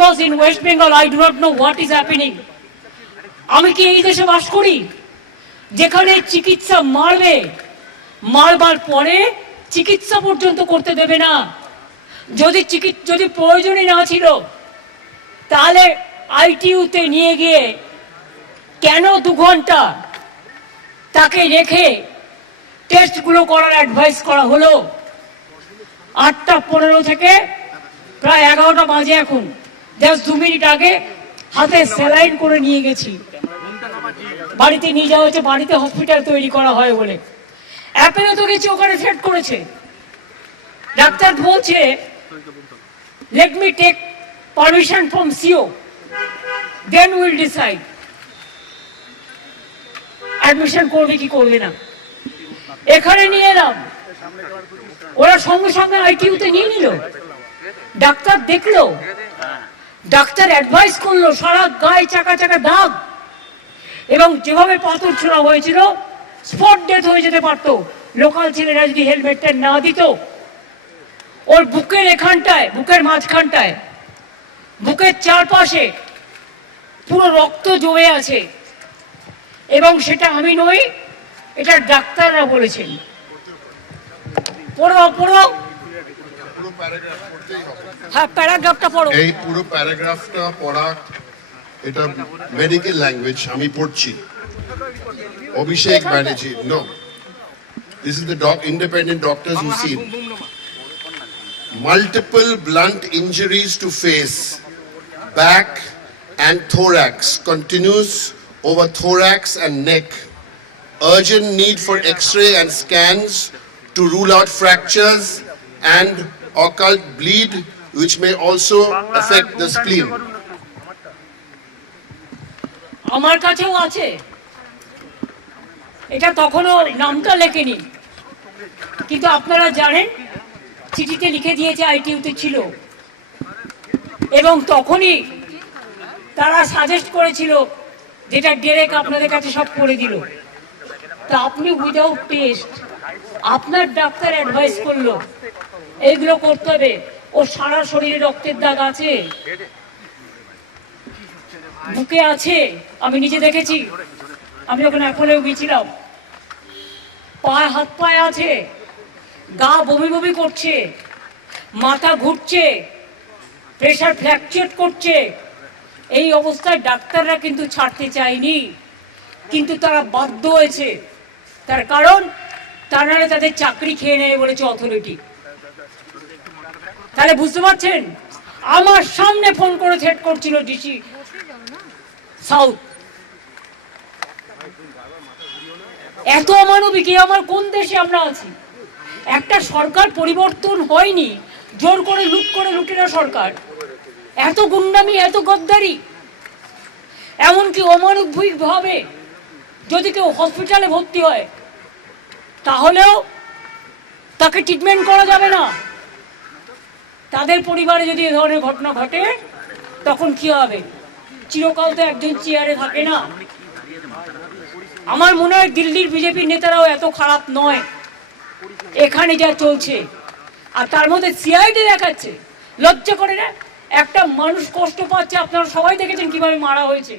because in West Bengal I do not know what is happening. আমি কি এই দেশে বাস করি যেখানে চিকিৎসা মারবে, মারবার পরে চিকিৎসা পর্যন্ত করতে দেবে না? যদি প্রয়োজনই না ছিল তাহলে আইটিইউতে নিয়ে গিয়ে কেন 2 ঘন্টা তাকে রেখে টেস্টগুলো করার অ্যাডভাইস করা হলো? 8:15 থেকে প্রায় 11টা বাজে এখন, জাস্ট 2 মিনিট আগে হাতে স্যালাইন করে নিয়ে গেছি, বাড়িতে নিয়ে যাওয়া হচ্ছে, বাড়িতে হসপিটাল তৈরি করা হয় বলে। অ্যাপেলে তো গেছি, ওখানে সেট করেছে। ডাক্তার বলছে let me take permission from CO, then will decide admission করবে কি করবে না। এখানে নিয়ে এলাম, ওরা সঙ্গে সঙ্গে আইটিইউতে নিয়ে নিল। ডাক্তার দেখলো, ডাক্তার অ্যাডভাইস করলো, সারা গায়ে চাকা চাকা দাগ, এবং যেভাবে পাথর ছোড়া হয়েছিল স্পট ডেথ হয়ে যেতে পারতো লোকাল ছেলেরা যদি হেলমেটটা না দিত। ওর বুকের এখানটায়, বুকের মাঝখানটায়, বুকের চারপাশে পুরো রক্ত জমে আছে, এবং সেটা আমি নই, এটা ডাক্তাররা বলেছেন। পড়ো পড়ো, হ্যাঁ প্যারাগ্রাফটা পড়ো। এই পুরো প্যারাগ্রাফটা পড়া, এটা মেডিকেল ল্যাঙ্গুয়েজ, আমি পড়ছি। Abhishek Banerjee, no, this is the independent doctors who seen multiple blunt injuries to face, back and thorax, continuous over thorax and neck, urgent need for x-ray and scans to rule out fractures and occult bleed which may also affect the spleen. আমার কাছেও আছে, এটা তখনও নামটা লেখেনি, কিন্তু আপনারা জানেন চিঠিতে লিখে দিয়েছে আইটিইউতে ছিল, এবং তখনই তারা সাজেস্ট করেছিল, যেটা ডেরেক আপনাদের কাছে সব করে দিল। তা আপনি উইদাউট টেস্ট, আপনার ডাক্তার অ্যাডভাইস করলো এইগুলো করতে হবে। ও সারা শরীরে রক্তের দাগ আছে, বুকে আছে, আমি নিজে দেখেছি, আমি ওখানে অ্যাপোলেও গেছিলাম। পায়ে, হাত পায়ে আছে, গা বমি বমি করছে, মাথা ঘুরছে, প্রেশার ফ্ল্যাকচুয়েট করছে। এই অবস্থায় ডাক্তাররা কিন্তু ছাড়তে চায়নি, কিন্তু তারা বাধ্য হয়েছে। তার কারণ তা নাহলে তাদের চাকরি খেয়ে নেয় বলেছে অথরিটি। তাহলে বুঝতে পারছেন, আমার সামনে ফোন করে থ্রেট করছিল ডিসি সাউথ। এত অমানবিক, আমার কোন দেশে আমরা আছি? একটা সরকার পরিবর্তন হয়নি, জোর করে লুটেরা সরকার। এত গুন্ডামি, এত গদ্দারি, এমনকি অমানবিক ভাবে যদি কেউ হসপিটালে ভর্তি হয় তাহলেও তাকে ট্রিটমেন্ট করা যাবে না। তাদের পরিবারে যদি এ ধরনের ঘটনা ঘটে তখন কি হবে? চিরকাল তো একজন চেয়ারে থাকে না। আমার মনে হয় দিল্লির বিজেপির নেতারাও এত খারাপ নয়, এখানে যা চলছে। আর তার মধ্যে সিআইডি দেখাচ্ছে, লজ্জা করে না? একটা মানুষ কষ্ট পাচ্ছে, আপনারা সবাই দেখেছেন কিভাবে মারা হয়েছে।